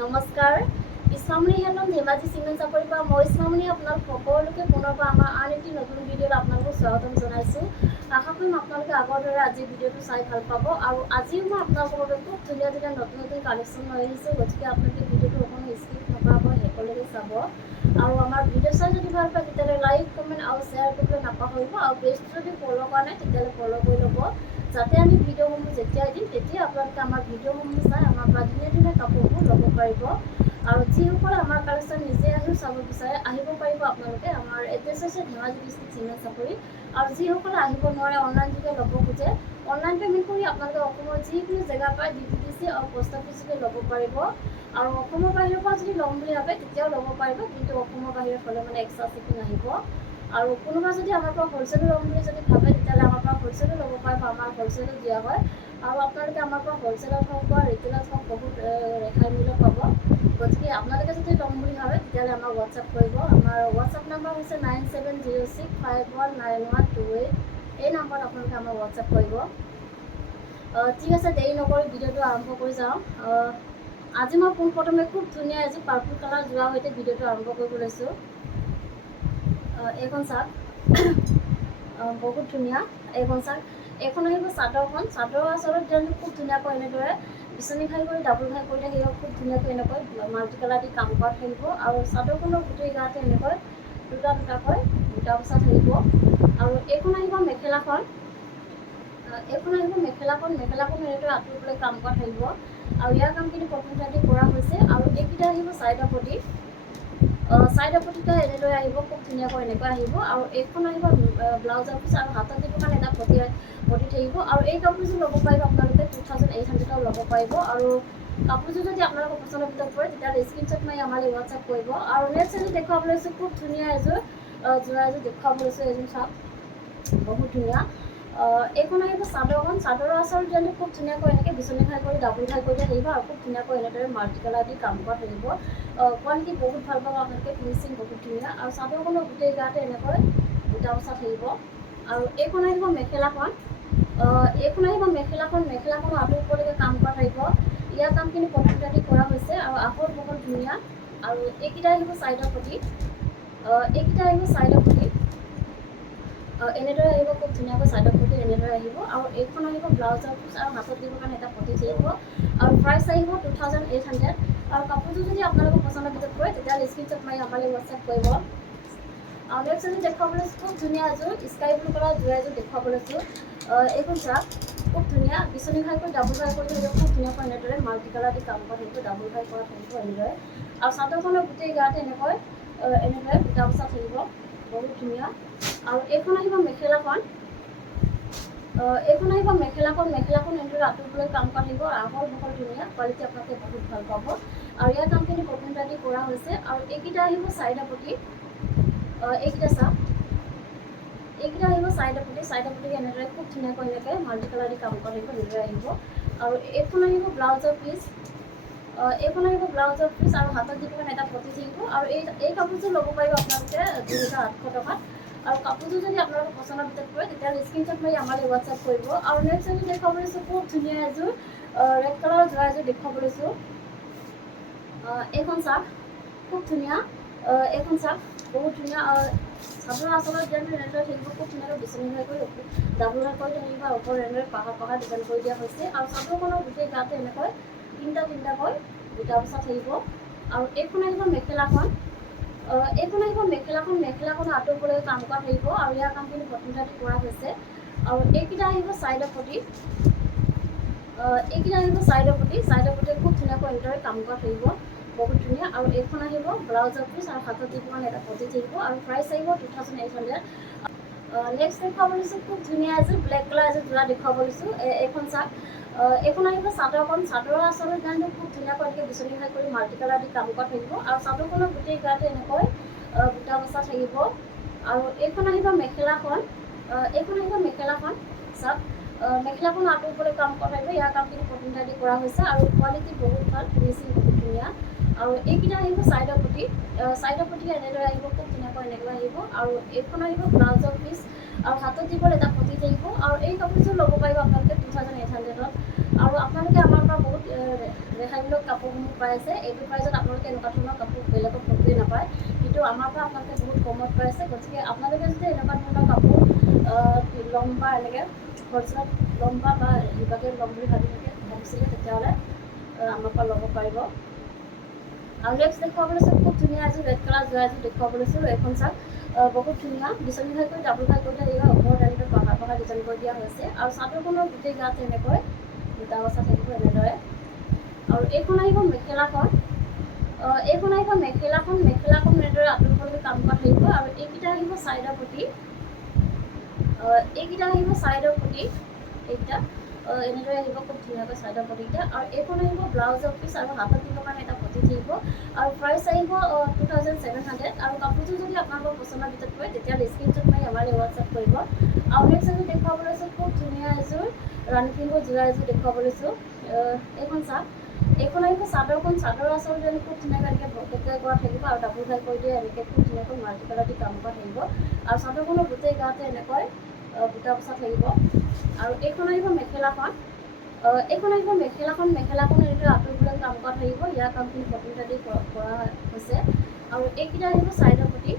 নমস্কাৰ ইছমামনি helm Dhemaji cement চাপৰিৰ পৰা মই ইছমামনি আপোনালোক সকলোকে পুনৰবাৰ আমাৰ আন এটি নতুন ভিডিঅ'ত আপোনালোকক স্বাগতম জনাইছোঁ। আশা কৰিম আপোনালোকে আগৰ দৰে আজি ভিডিঅ'টো চাই ভাল পাব আৰু আজিও মই আপোনালোকৰ বাবে খুব ধুনীয়া ধুনীয়া নতুন নতুন কালেকশ্যন লৈ আহিছোঁ। গতিকে আপোনালোকে ভিডিঅ'টো অকণমান স্কিপ নকৰাকৈ শেষলৈকে চাব আৰু আমাৰ ভিডিঅ' চাই যদি ভাল পায় তেতিয়াহ'লে লাইক কমেণ্ট আৰু শ্বেয়াৰ কৰিবলৈ নাপাহৰিব আৰু পেজটো যদি ফ'ল' কৰা নাই তেতিয়াহ'লে ফ'ল' কৰি ল'ব, যাতে আমি ভিডিঅ'সমূহ যেতিয়াই দিম তেতিয়া আপোনালোকে আমাৰ ভিডিঅ'সমূহ চাই আমাৰ পৰা ধুনীয়া ধুনীয়া কাপোৰবোৰ ল'ব পাৰিব। আৰু যিসকলে আমাৰ কালেকশ্যন নিজে আহিও চাব বিচাৰে আহিব পাৰিব। আপোনালোকে আমাৰ এড্ৰেছ হৈছে ধেমাজি ডিষ্ট্ৰিক্ট চিমেণ্ট চাপৰি আৰু যিসকলে আহিব নোৱাৰে অনলাইন যোগে ল'ব খোজে অনলাইন পে'মেণ্ট কৰি আপোনালোকে অসমৰ যিকোনো জেগাৰ পৰা DTDC আৰু পোষ্ট অফিচতে ল'ব পাৰিব আৰু অসমৰ বাহিৰৰ পৰা যদি ল'ম বুলি ভাবে তেতিয়াও ল'ব পাৰিব, কিন্তু অসমৰ বাহিৰত হ'লে মানে এক্সট্ৰা শ্বিপিং আহিব। আৰু কোনোবা যদি আমাৰ পৰা হ'লচেলো ল'ম বুলি যদি ভাবে তেতিয়াহ'লে আমাৰ পৰা হ'লচেলো ল'ব পাৰিব, আমাৰ হ'লচেলো দিয়া হয় আৰু আপোনালোকে আমাৰ পৰা হ'লচেলত হওক বা ৰিটেইলত হওক বহুত ৰেহাই মূল্য পাব। গতিকে আপোনালোকে যদি ল'ম বুলি ভাবে তেতিয়াহ'লে আমাক হোৱাটছআপ কৰিব। আমাৰ হোৱাটছআপ নাম্বাৰ হৈছে 9706519128। এই নাম্বাৰত আপোনালোকে আমাক হোৱাটছআপ কৰিব। ঠিক আছে, দেৰি নকৰি ভিডিঅ'টো আৰম্ভ কৰি যাওঁ। আজি মই পোনপ্ৰথমে খুব ধুনীয়া এযোৰ পাৰ্পল কালাৰ যোৱাৰ সৈতে ভিডিঅ'টো আৰম্ভ কৰিব লৈছোঁ। এইখন চাওক বহুত ধুনীয়া এইখন চাওক। এইখন আহিব চাদৰখন। চাদৰ আচলতে তেওঁলোকে খুব ধুনীয়াকৈ এনেদৰে বিচনী ঘাই কৰি ডাবুল ঘাই কৰি থাকিব, খুব ধুনীয়াকৈ এনেকৈ মাল্টি কালাৰ দি কাম কৰা থাকিব আৰু চাদৰখনৰ গোটেই গাতে এনেকৈ দুটা দুটাকৈ বুটা বচা থাকিব। আৰু এইখন আহিব মেখেলাখন। এইখন আহিব মেখেলাখন এনেদৰে আঁতৰিবলৈ কাম কৰা থাকিব আৰু ইয়াৰ কামখিনি কটন কাটি কৰা হৈছে। আৰু এইকেইটা আহিব চাইডৰ পতি। চাইডৰ পতিটা এনেদৰে আহিব, খুব ধুনীয়াকৈ এনেকৈ আহিব। আৰু এইখন আহিব ব্লাউজৰ পিচ আৰু হাতত দিব কাৰণে এটা পতি থাকিব। আৰু এই কাপোৰযোৰ ল'ব পাৰিব আপোনালোকে 2800 ল'ব পাৰিব। আৰু কাপোৰযোৰ যদি আপোনালোকৰ পচন্দৰ ভিতৰত পৰে তেতিয়াহ'লে স্ক্ৰীনশ্বট মাৰি আমালৈ হোৱাটছআপ কৰিব। আৰু নেক্সট এযোৰ দেখুৱাবলৈ লৈছোঁ, খুব ধুনীয়া এযোৰ যোৰা এযোৰ দেখুৱাবলৈ লৈছোঁ। এযোৰ চাওক বহুত ধুনীয়া। এইখন আহিব চাদৰখন। চাদৰৰ আচল ডিজাইনটো খুব ধুনীয়াকৈ এনেকৈ বিচনী ঘাই কৰি ডাবুল ঘাই কৰি থাকিব আৰু খুব ধুনীয়াকৈ এনেদৰে মাল্টি কালাৰ দি কাম কৰা থাকিব। কোৱালিটি বহুত ভাল পাব আপোনালোকে, ফিনিচিং বহুত ধুনীয়া আৰু চাদৰখনৰ গোটেই গাতে এনেকৈ বুটা বচা থাকিব। আৰু এইখন আহিব মেখেলাখন। এইখন আহিব মেখেলাখন আঁতৰিবলৈকে কাম কৰা থাকিব। ইয়াৰ কামখিনি কটন কাটি কৰা হৈছে আৰু আহল বহল ধুনীয়া। আৰু এইকেইটা আহিব চাইডৰ পতি। এনেদৰে আহিব, খুব ধুনীয়াকৈ চাইডৰ পতি এনেদৰে আহিব। আৰু এইখন আহিব ব্লাউজৰ পিচ আৰু হাতত দিবৰ কাৰণে এটা পতি থাকিব। আৰু প্ৰাইচ আহিব 2800। আৰু কাপোৰযোৰ যদি আপোনালোকৰ পচন্দৰ ভিতৰত পৰে তেতিয়াহ'লে স্ক্ৰীনশ্বট মাৰি আমালৈ হোৱাটছআপ কৰিব। আৰু নেক্সট এযোৰ দেখুৱাবলৈ লৈছোঁ, খুব ধুনীয়া এযোৰ স্কাই ব্লু কালাৰ যোৰা এযোৰ দেখুৱাবলৈ লৈছোঁ। এইখন চাওক খুব ধুনীয়া, বিচনী ঘাই কৰি ডাবুল ঘাই কৰি থাকিব, খুব ধুনীয়াকৈ এনেদৰে মাল্টি কালাৰ দি কাম কৰা থাকিব, ডাবুল ঘাই কৰা থাকিব এনেদৰে। আৰু চাদৰখনৰ গোটেই গাতে এনেদৰে বুটা বচা থাকিব, বহুত ধুনীয়া। আৰু এইখন আহিব মেখেলাখন। মেখেলাখন এনেদৰে আঁতৰিবলৈ কাম কৰা থাকিব, আহল বহল ধুনীয়া, কোৱালিটি আপোনালোকে বহুত ভাল পাব। আৰু ইয়াৰ কামখিনি কটন কাটি কৰা হৈছে। আৰু এইকেইটা আহিব চাইডৰ পতি। এইকেইটা চাওক, এইকেইটা আহিব চাইডৰ পতি এনেদৰে খুব ধুনীয়াকৈ এনেকৈ মাল্টি কালাৰ দি কাম কৰা থাকিব, এনেদৰে আহিব। আৰু এইখন আহিব ব্লাউজৰ পিচ। আৰু হাতত দিব কাৰণে এটা পতি থাকিব। আৰু এই কাপোৰযোৰ ল'ব পাৰিব আপোনালোকে 2800 টকাত। আৰু কাপোৰযোৰ যদি আপোনালোকৰ পচন্দৰ ভিতৰত পৰে তেতিয়াহ'লে স্ক্ৰীনশ্বট মাৰি আমালৈ হোৱাটছআপ কৰিব। আৰু নেক্সট এযোৰ দেখুৱাবলৈ লৈছোঁ, খুব ধুনীয়া এযোৰ ৰেড কালাৰৰ যোৰা এযোৰ দেখুৱাবলৈ লৈছোঁ। এইখন চাওক খুব ধুনীয়া। এইখন চাওক বহুত ধুনীয়া। চাদৰ আচলত ডিজাইনটো এনেদৰে থাকিব, খুব ধুনীয়াকৈ বিচনী ঘাই কৰি ডাবুল ঘাই কৰি থাকিব, ওপৰত এনেদৰে পাহাৰ ডিজাইন কৰি দিয়া হৈছে। আৰু চাদৰখনৰ গোটেই গাতে এনেকৈ তিনিটাকৈ বুটা বচা থাকিব। আৰু এইখন আহিব মেখেলাখন। মেখেলাখন আঁতৰিবলৈ কাম কৰা থাকিব। আৰু ইয়াৰ কামখিনি কটন কাটি কৰা হৈছে। আৰু এইকেইটা আহিব চাইডৰ পতি। চাইডৰ পতি খুব ধুনীয়াকৈ এনেদৰে কাম কৰা থাকিব, বহুত ধুনীয়া। আৰু এইখন আহিব ব্লাউজৰ পিচ আৰু হাতত দিব কাৰণে এটা পতি থাকিব। আৰু প্ৰাইচ আহিব 2800। নেক্সট দেখুৱাব লৈছোঁ, খুব ধুনীয়া এযোৰ ব্লেক কালাৰ এযোৰ যোৰা দেখুৱাব লৈছোঁ। এইখন চাওক। এইখন আহিব চাদৰখন। চাদৰৰ আচলৰ ডিজাইনটো খুব ধুনীয়াকৈ এনেকৈ বিচনী ঘাই কৰি মাল্টি কালাৰ দি কাম কৰা থাকিব। আৰু চাদৰখনৰ গোটেই গাতে এনেকৈ বুটা বচা থাকিব। আৰু এইখন আহিব মেখেলাখন। চাওক মেখেলাখন আঁতৰিবলৈ কাম কৰা থাকিব, ইয়াৰ কামখিনি কটন কাটি কৰা হৈছে। আৰু কোৱালিটি বহুত ভাল, ফিনিচিং বহুত ধুনীয়া। আৰু এইকেইটা আহিব চাইডৰ পতি। এনেদৰে আহিব, খুব ধুনীয়াকৈ এনেকৈ আহিব। আৰু এইখন আহিব ব্লাউজৰ পিচ আৰু হাতত দিবলৈ এটা পতি থাকিব। আৰু এই কাপোৰযোৰ ল'ব পাৰিব আপোনালোকে 2800ত। আৰু আপোনালোকে আমাৰ পৰা বহুত ৰেহাই ষ্টাইলৰ কাপোৰসমূহ পাই আছে। এইটো প্ৰাইজত আপোনালোকে এনেকুৱা ধৰণৰ কাপোৰ বেলেগত ক'তোৱে নাপায়, কিন্তু আমাৰ পৰা আপোনালোকে বহুত কমত পাই আছে। গতিকে আপোনালোকে যদি এনেকুৱা ধৰণৰ কাপোৰ ল'ম বা এনেকৈ হ'লচেলত ল'ম বা ইভাগে ল'ম বুলি ভাবিছিলে তেতিয়াহ'লে আমাৰ পৰা ল'ব পাৰিব। আৰু নেক্সট দেখুৱাব লৈছোঁ খুব ধুনীয়া এযোৰ ৰেড কালাৰ যোৰা এযোৰ দেখুৱাব লৈছোঁ। এইখন চাওক বহুত ধুনীয়া, বিচনী ঘাই কৰি ডাবুল ঘাই কৰি দিয়া ওপৰত এনেকৈ পাহাৰ ডিজাইন কৰি দিয়া হৈছে। আৰু চাদৰখনৰ গোটেই গাত এনেকৈ বুটা বচা থাকিব এনেদৰে। আৰু এইখন আহিব মেখেলাখন। এইখন আহিব মেখেলাখন এনেদৰে আঁতৰিবলৈ কাম কৰা থাকিব। আৰু এইকেইটা আহিব চাইডৰ পতি, এইকেইটা আহিব চাইডৰ পতি, এইকেইটা এনেদৰে আহিব খুব ধুনীয়াকৈ চাইডৰ পতিকেইটা। আৰু এইখন আহিব ব্লাউজৰ পিচ আৰু হাতত দিবৰ কাৰণে এটা পতি থাকিব। আৰু প্ৰাইচ আহিব 2700। আৰু কাপোৰযোৰ যদি আপোনালোকৰ পচন্দৰ ভিতৰত পৰে তেতিয়াহ'লে স্ক্ৰীনশ্বট মাৰি আমালৈ হোৱাটছআপ কৰিব। আৰু নেক্সট এযোৰ দেখুৱাব লৈছোঁ খুব ধুনীয়া এযোৰ ৰাণী পিংকৰ যোৰা এযোৰ দেখুৱাব লৈছোঁ। এইখন চাওক, এইখন আহিব চাদৰখন, চাদৰ আচলতে খুব ধুনীয়াকৈ এনেকৈ ভকেটকৈ কৰা থাকিব আৰু ডাবুল ঘাই কৰি দিয়ে এনেকৈ খুব ধুনীয়াকৈ মাল্টি কালাৰ দি কাম কৰা থাকিব। আৰু চাদৰখনৰ গোটেই গাতে এনেকৈ বুটা বচা থাকিব। আৰু এইখন আহিব মেখেলাখন। এইখন আহিব মেখেলাখন এনেদৰে আঁতৰিবলৈ কাম কৰা থাকিব। ইয়াৰ কামখিনি কটন দি কৰা হৈছে। আৰু এইকেইটা আহিব চাইডৰ পতি,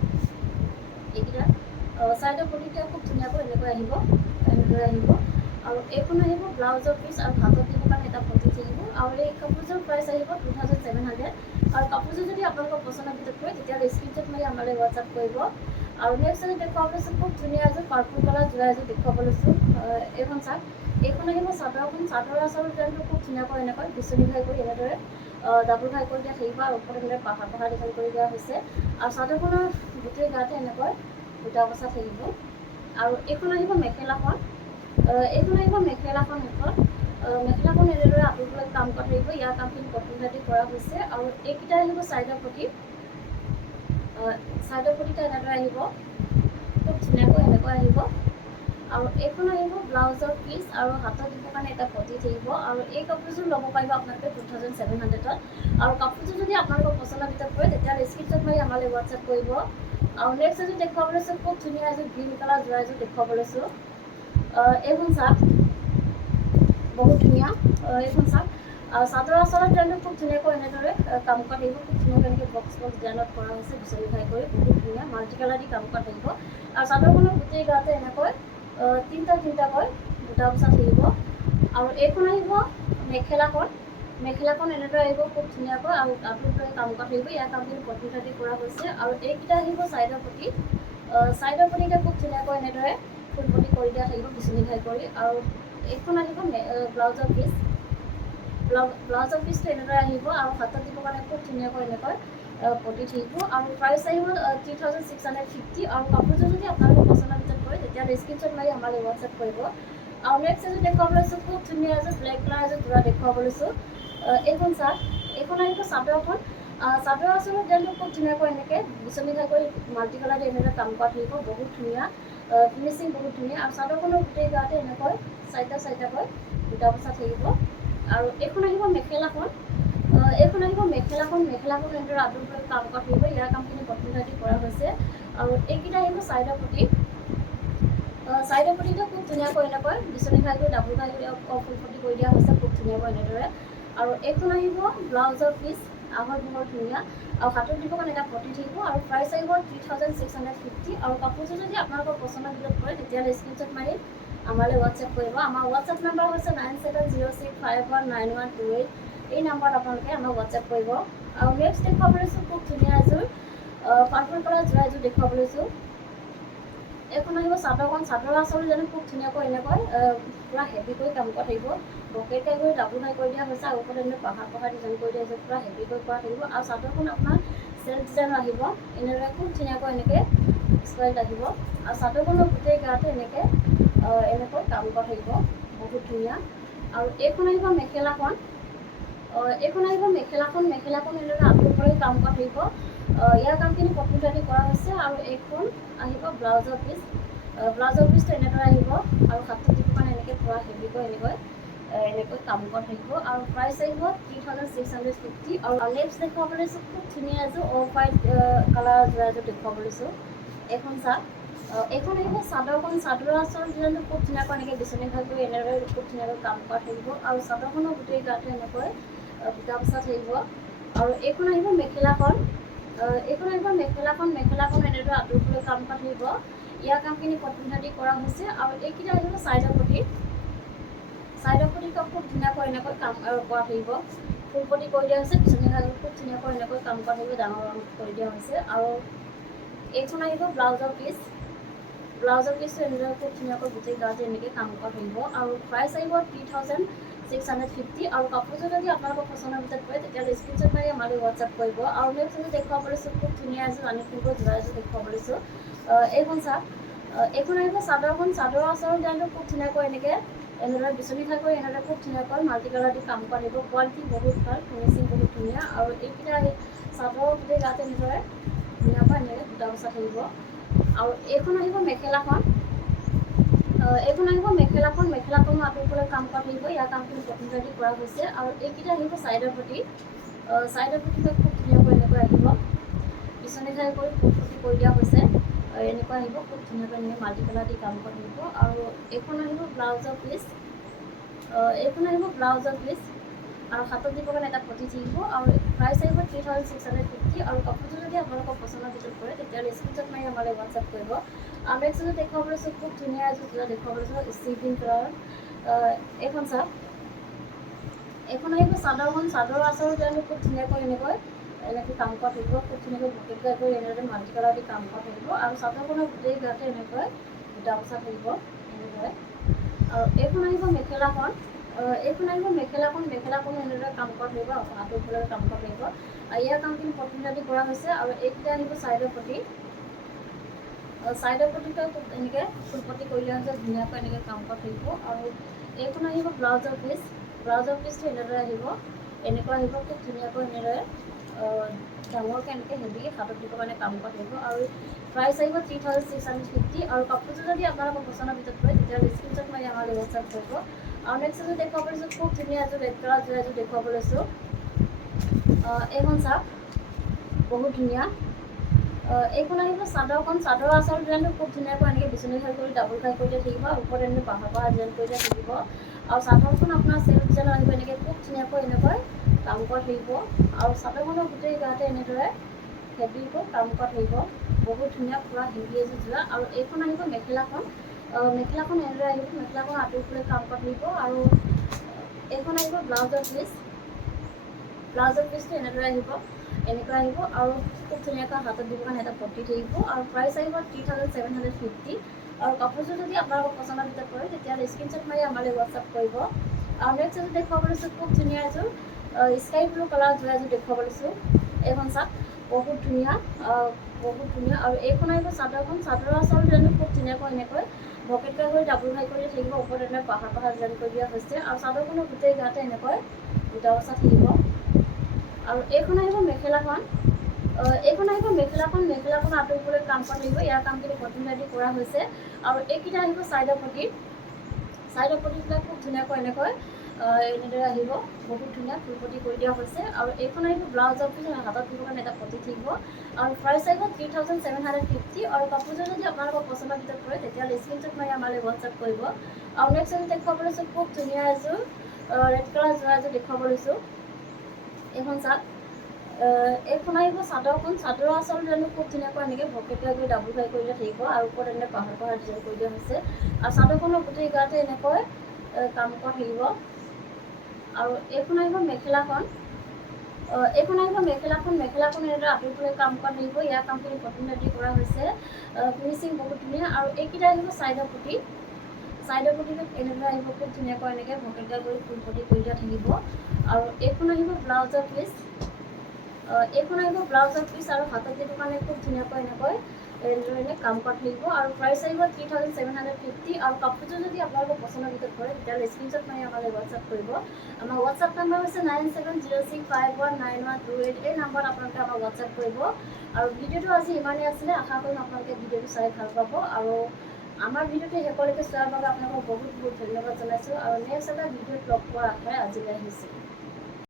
এইকেইটা চাইডৰ পতিকেইটা খুব ধুনীয়াকৈ এনেকৈ আহিব, এনেদৰে আহিব। আৰু এইখন আহিব ব্লাউজৰ পিচ আৰু হাতত দিবৰ কাৰণে এটা পতি থাকিব। আৰু এই কাপোৰযোৰ প্ৰাইচ আহিব 2700। আৰু কাপোৰযোৰ যদি আপোনালোকৰ পচন্দৰ ভিতৰত পৰে তেতিয়াহ'লে স্ক্ৰীনশ্বট মাৰি আমালৈ হোৱাটছআপ কৰিব। আৰু নেক্সট এযোৰ দেখুৱাব লৈছোঁ খুব ধুনীয়া এযোৰ পাৰ্পল কালাৰ যোৰা এযোৰ দেখুৱাব লৈছোঁ। এইখন চাওক, এইখন আহিব চাদৰখন, চাদৰ আচল ডিজাইনটো খুব ধুনীয়াকৈ এনেকৈ বিচনী ঘাই কৰি এনেদৰে ডাবুল ঘাই কৰি দিয়া থাকিব। আৰু ওপৰত এনেদৰে পাহাৰ ডিজাইন কৰি দিয়া হৈছে। আৰু চাদৰখনৰ গোটেই গাতে এনেকৈ বুটা বচা থাকিব। আৰু এইখন আহিব মেখেলাখন। এইখন আহিব মেখেলাখন। মেখেলাখন এনেদৰে আঁতৰিবলৈ কাম কৰা থাকিব। ইয়াৰ কামখিনি কটন দি কৰা হৈছে। আৰু এইকেইটা আহিব চাইডৰ পতি, চাইডৰ পতিটা এনেদৰে আহিব খুব ধুনীয়াকৈ এনেকৈ আহিব। আৰু এইখন আহিব ব্লাউজৰ পিচ আৰু হাতত দিবৰ কাৰণে এটা পতি থাকিব। আৰু এই কাপোৰযোৰ ল'ব পাৰিব আপোনালোকে 2700ত। আৰু কাপোৰযোৰ যদি আপোনালোকৰ পচন্দৰ ভিতৰত পৰে তেতিয়াহ'লে স্ক্ৰীনশ্বট মাৰি আমালৈ হোৱাটছআপ কৰিব। আৰু নেক্সট এযোৰ দেখুৱাব লৈছোঁ খুব ধুনীয়া এযোৰ গ্ৰীণ কালাৰ যোৰা এযোৰ দেখুৱাব লৈছোঁ। এইখন চাওক বহুত ধুনীয়া, এইখন চাওক। আৰু চাদৰ আচলত ডিজাইনটো খুব ধুনীয়াকৈ এনেদৰে কাম কৰা থাকিব। খুব ধুনীয়াকৈ এনেকৈ বক্স ডিজাইনত কৰা হৈছে বিচনী ঘাই কৰি, বহুত ধুনীয়া মাল্টি কালাৰ দি কাম কৰা থাকিব। আৰু চাদৰখনৰ গোটেই গাতে এনেকৈ তিনিটাকৈ বুটা বচা থাকিব। আৰু এইখন আহিব মেখেলাখন। মেখেলাখন এনেদৰে আহিব খুব ধুনীয়াকৈ আৰু আঁতৰিবলৈ কাম কৰা থাকিব। ইয়াৰ কামখিনি কটন দি কৰা হৈছে। আৰু এইকেইটা আহিব চাইডৰ পতি, চাইডৰ পতিকেইটা খুব ধুনীয়াকৈ এনেদৰে ফুলপটি কৰি দিয়া থাকিব বিচনী ঘাই কৰি। আৰু এইখন আহিব ব্লাউজৰ পিচ, ব্লাউজৰ পিচটো এনেদৰে আহিব। আৰু হাতত দিবৰ কাৰণে খুব ধুনীয়াকৈ এনেকৈ পতি থাকিব। আৰু প্ৰাইচ আহিব 3650। আৰু কাপোৰযোৰ যদি আপোনালোকৰ পচন্দৰ ভিতৰত পৰে তেতিয়াহ'লে স্ক্ৰীনশ্বট মাৰি আমালৈ হোৱাটছআপ কৰিব। আৰু নেক্সট এযোৰ দেখুৱাব লৈছোঁ খুব ধুনীয়া এযোৰ ব্লেক কালাৰ এযোৰ যোৰা দেখুৱাব লৈছোঁ। এইখন চাওক, এইখন আহিব চাদৰখন। চাদৰ আচলত ডিজাইনটো খুব ধুনীয়াকৈ এনেকৈ বিচনী ঘাই কৰি মাল্টি কালাৰ দি এনেদৰে কাম কৰা থাকিব, বহুত ধুনীয়া, ফিনিচিং বহুত ধুনীয়া। আৰু চাদৰখনৰ গোটেই গাতে এনেকৈ চাৰিটাকৈ বুটা বচা থাকিব। আৰু এইখন আহিব মেখেলাখন। এইখন আহিব মেখেলাখন এনেদৰে আঁতৰিবলৈ কাম কৰা থাকিব। ইয়াৰ কামখিনি কটন দি কৰা হৈছে। আৰু এইকেইটা আহিব চাইডৰ পতি, চাইডৰ পতিটো খুব ধুনীয়াকৈ এনেকৈ বিচনী ঘাই কৰি ডাবুল ঘাই কৰি ফুলপটি কৰি দিয়া হৈছে খুব ধুনীয়াকৈ এনেদৰে। আৰু এইখন আহিব ব্লাউজৰ পিচ, আহল বহল ধুনীয়া। আৰু হাতত দিবৰ কাৰণে এটা পতি থাকিব। আৰু প্ৰাইচ আহিব 3650। আৰু কাপোৰযোৰ যদি আপোনালোকৰ পচন্দৰ ভিতৰত পৰে তেতিয়াহ'লে স্ক্ৰীনশ্বট মাৰি আমালৈ হোৱাটছআপ কৰিব। আমাৰ হোৱাটছআপ নাম্বাৰ হৈছে 9706519128। এই নাম্বাৰত আপোনালোকে আমাক হোৱাটছআপ কৰিব। আৰু নেক্সট দেখুৱাব লৈছোঁ খুব ধুনীয়া এযোৰ পাৰ্পল কালাৰ যোৰা এযোৰ দেখুৱাব লৈছোঁ। এইখন আহিব চাদৰখন। চাদৰ আচল জানো খুব ধুনীয়াকৈ এনেকৈ পূৰা হেভিকৈ কাম কৰা থাকিব। বকেটকৈ কৰি ডাবুল ঘাই কৰি দিয়া হৈছে। আৰু ওপৰত এনেকৈ পাহাৰ ডিজাইন কৰি দিয়া হৈছে, পূৰা হেভিকৈ কৰা থাকিব। আৰু চাদৰখন আপোনাৰ চেল্ফ ডিজাইনৰ আহিব, এনেদৰে খুব ধুনীয়াকৈ এনেকৈ ষ্টাইলত আহিব। আৰু চাদৰখনৰ গোটেই গাতে এনেকৈ কাম কৰা থাকিব, বহুত ধুনীয়া। আৰু এইখন আহিব মেখেলাখন। এইখন আহিব মেখেলাখন এনেদৰে আঁতৰিবলৈ কাম কৰা থাকিব। ইয়াৰ কামখিনি কটন দি কৰা হৈছে। আৰু এইখন আহিব ব্লাউজৰ পিচ, ব্লাউজৰ পিচটো এনেদৰে আহিব। আৰু হাতত দিবৰ কাৰণে এনেকৈ পূৰা হেভিকৈ এনেকৈ কাম কৰা থাকিব। আৰু প্ৰাইচ আহিব 3650। আৰু নেক্সট দেখুৱাব লৈছোঁ খুব ধুনীয়া এযোৰ অফ হোৱাইট কালাৰ যোৰা এযোৰ দেখুৱাব লৈছোঁ। এইখন চাওক, এইখন আহিব চাদৰখন। চাদৰ আচল ডিজাইনটো খুব ধুনীয়াকৈ এনেকৈ বিচনী ঘাই কৰি এনেদৰে খুব ধুনীয়াকৈ কাম কৰা থাকিব। আৰু চাদৰখনৰ গোটেই গাতে এনেকৈ বুটা বচা থাকিব আৰু এইখন আহিব মেখেলাখন এইখন আহিব মেখেলাখন এনেদৰে আঁতৰলৈ কাম কৰা থাকিব ইয়াৰ কামখিনি কটন দি কৰা হৈছে আৰু এইকেইটা আহিব চাইডৰ পটি খুব ধুনীয়াকৈ এনেকৈ কাম কৰা থাকিব ফুলপটি কৰি দিয়া হৈছে পিছনি সাজত খুব ধুনীয়াকৈ এনেকৈ কাম কৰা থাকিব ডাঙৰ কৰি দিয়া হৈছে আৰু এইখন আহিব ব্লাউজৰ পিচটো এনেদৰে খুব ধুনীয়াকৈ গোটেই গাতে এনেকৈ কাম কৰা থাকিব আৰু প্ৰাইচ আহিব 3650 আৰু কাপোৰযোৰ যদি আপোনালোকৰ পচন্দৰ ভিতৰত পৰে তেতিয়াহ'লে স্ক্ৰীনশ্বট মাৰি আমালৈ হোৱাটছআপ কৰিব আৰু নেক্সট যদি দেখুৱাব লৈছোঁ খুব ধুনীয়া এযোৰ ৰাণী ফুলবোৰ যোৰা এযোৰ দেখুৱাব লৈছোঁ এইখন চাওক এইখন আহিব চাদৰৰ আঁচলৰ ডিজাইনটো খুব ধুনীয়াকৈ এনেদৰে বিচনী খাই কৰি এনেদৰে খুব ধুনীয়াকৈ মাল্টি কালাৰ দি কাম কৰা থাকিব কোৱালিটি বহুত ভাল ফিনিচিং বহুত ধুনীয়া আৰু এইকেইটা চাদৰৰ গোটেই গাতে এনেদৰে ধুনীয়াকৈ এনেকৈ বুটা বচা থাকিব আৰু এইখন আহিব মেখেলাখনো আঁতৰলৈ কাম কৰা থাকিব ইয়াৰ কামখিনি কটন দি কৰা হৈছে আৰু এইকেইটা আহিব চাইডৰ পটি খুব ধুনীয়াকৈ এনেকৈ আহিব বিচনী খাই কৰি ফুলপটি কৰি দিয়া হৈছে এনেকুৱা আহিব খুব ধুনীয়াকৈ এনেকৈ মাল্টি কালাৰ দি কাম কৰা থাকিব আৰু এইখন আহিব ব্লাউজৰ পিচ আৰু হাতত দিবৰ কাৰণে এটা পটি থাকিব আৰু প্ৰাইচ আহিব 3650 আৰু কাপোৰযোৰ যদি আপোনালোকৰ পচন্দৰ ভিতৰত পৰে তেতিয়াহ'লে স্ক্ৰীনশ্বট মাৰি আমালৈ হোৱাটছআপ কৰিব আৰু নেক্সট যদি দেখুৱাব লৈছোঁ খুব ধুনীয়া এযোৰ যোৰা দেখুৱাব লৈছোঁ সি গ্ৰীণ কালাৰ এইখন চাওক এইখন আহিব চাদৰৰ আঁচলৰ ডিজাইনটো খুব ধুনীয়াকৈ এনেকৈ কাম কৰা থাকিব খুব ধুনীয়াকৈ বুকেট কৰি এনেদৰে মাল্টি কালাৰ দি কাম কৰা থাকিব আৰু চাদৰখনৰ গোটেই গাতে এনেকৈ বুটা বচা থাকিব এনেদৰে আৰু এইখন আহিব মেখেলাখন এনেদৰে কাম কৰা থাকিব আঁতৰলৈ কাম কৰা থাকিব ইয়াৰ কামখিনি কটন দি কৰা হৈছে আৰু এইকেইটা আহিব চাইডৰ পটিটো খুব এনেকৈ ফুলপটি কৰি দিয়া হৈছে ধুনীয়াকৈ এনেকৈ কাম কৰা থাকিব আৰু এইখন আহিব ব্লাউজৰ পিচটো এনেদৰে আহিব এনেকুৱা আহিব খুব ধুনীয়াকৈ এনেদৰে ডাঙৰকৈ এনেকৈ হেভি হাতত দিবৰ কাৰণে কাম কৰা থাকিব আৰু প্ৰাইচ আহিব 3650 আৰু কাপোৰযোৰ যদি আপোনালোকৰ পচন্দৰ ভিতৰত পৰে তেতিয়াহ'লে স্ক্ৰীনশ্বট মাৰি আমালৈ হোৱাটছআপ কৰিব আৰু নেক্সট এযোৰ দেখুৱাব লৈছোঁ খুব ধুনীয়া এযোৰ ৰেড কালাৰ যোৰা এযোৰ দেখুৱাব লৈছোঁ এইখন চাওক বহুত ধুনীয়া এইখন আহিব চাদৰৰ আঁচল ডিজাইনটো খুব ধুনীয়াকৈ এনেকৈ বিচনী খাই কৰি ডাবুল খাই কৰি দিয়া থাকিব ওপৰত এনেকৈ পাহাৰ ডিজাইন কৰি দিয়া থাকিব আৰু চাদৰখন আপোনাৰ চেল্ফ ডিজাইনৰ আহিব এনেকৈ খুব ধুনীয়াকৈ এনেকৈ কাম কৰা থাকিব আৰু চাদৰখনৰ গোটেই গাতে এনেদৰে হেভিকৈ কাম কৰা থাকিব বহুত ধুনীয়া পুৰা হেভি এযোৰ যোৰা আৰু এইখন আহিব মেখেলাখন এনেদৰে আহিব মেখেলাখন আঁতৰলৈ কাম কৰা থাকিব আৰু এইখন আহিব ব্লাউজৰ পিচটো এনেদৰে আহিব এনেকুৱা আহিব আৰু খুব ধুনীয়াকৈ হাতত দিবৰ কাৰণে এটা পটি থাকিব আৰু প্ৰাইচ আহিব 3750 আৰু কাপোৰযোৰ যদি আপোনালোকৰ পচন্দৰ ভিতৰত পৰে তেতিয়াহ'লে স্ক্ৰীনশ্বট মাৰি আমালৈ হোৱাটছআপ কৰিব আৰু নেক্সট এযোৰ দেখুৱাব লৈছোঁ খুব ধুনীয়া এযোৰ স্কাই ব্লু কালাৰ যোৰা এযোৰ দেখুৱাব লৈছোঁ এইখন চাওক বহুত ধুনীয়া আৰু এইখন আহিব চাদৰৰ আঁচল ডিজাইনটো খুব ধুনীয়াকৈ এনেকৈ ভকেট কৰি ডাবুল খাই কৰি থাকিব ওপৰত এনেকৈ পাহাৰ ডিজাইন কৰি দিয়া হৈছে আৰু চাদৰখনৰ গোটেই গাতে এনেকৈ বুটা বচা থাকিব আৰু এইখন আহিব মেখেলাখন আঁতৰলৈ কাম কৰা থাকিব ইয়াৰ কামখিনি কটন দি কৰা হৈছে আৰু এইকেইটা আহিব চাইডৰ পটিবিলাক খুব ধুনীয়াকৈ এনেকৈ এনেদৰে আহিব বহুত ধুনীয়া ফুলপটি কৰি দিয়া হৈছে আৰু এইখন আহিব ব্লাউজৰ পিছ হাতত দিবৰ কাৰণে এটা পটি থাকিব আৰু প্ৰাইচ আহিব 3750 আৰু কাপোৰযোৰ যদি আপোনালোকৰ পচন্দৰ ভিতৰত পৰে তেতিয়াহ'লে স্ক্ৰীনশ্বট মাৰি আমালৈ হোৱাটছআপ কৰিব আৰু নেক্সট এযোৰ দেখুৱাব লৈছোঁ খুব ধুনীয়া এযোৰ ৰেড কালাৰ যোৰা এযোৰ দেখুৱাব লৈছোঁ এইখন চাওক এইখন আহিব চাদৰৰ আঁচল ডিজাইনটো খুব ধুনীয়াকৈ এনেকৈ ভকেট কৰি ডাবুল ফ্ৰাই কৰি দিয়া থাকিব আৰু ওপৰত এনেকৈ পাহাৰ ডিজাইন কৰি দিয়া হৈছে আৰু চাদৰখনৰ গোটেই গাতে এনেকৈ কাম কৰা থাকিব আৰু এইখন আহিব মেখেলাখন এনেদৰে আঁতৰলৈ কাম কৰা থাকিব ইয়াৰ কামখিনি কটন দি কৰা হৈছে ফিনিচিং বহুত ধুনীয়া আৰু এইকেইটা আহিব চাইডৰ পটিটো এনেদৰে আহিব খুব ধুনীয়াকৈ এনেকৈ ভকেট কৰি ফুলপটি কৰি দিয়া থাকিব আৰু এইখন আহিব ব্লাউজৰ পিচ আৰু হাতত দিবৰ কাৰণে খুব ধুনীয়াকৈ এনেকৈ এনেদৰে কাম কৰা থাকিব আৰু প্ৰাইচ আহিব 3750 আৰু কাপোৰযোৰ যদি আপোনালোকৰ পচন্দৰ ভিতৰত পৰে তেতিয়াহ'লে স্ক্ৰীনশ্বট মাৰি আমালৈ হোৱাটছআপ কৰিব আমাৰ হোৱাটছআপ নাম্বাৰ হৈছে 9706519128 এই নাম্বাৰত আপোনালোকে আমাক হোৱাটছআপ কৰিব আৰু ভিডিঅ'টো আজি ইমানেই আছিলে আশা কৰিম আপোনালোকে ভিডিঅ'টো চাই ভাল পাব আৰু আমাৰ ভিডিঅ'টো শেষলৈকে চোৱাৰ বাবে আপোনালোকক বহুত ধন্যবাদ জনাইছোঁ আৰু নেক্সট এটা ভিডিঅ'ত লগ পোৱাৰ আশাৰে আজিলৈ আহিছোঁ।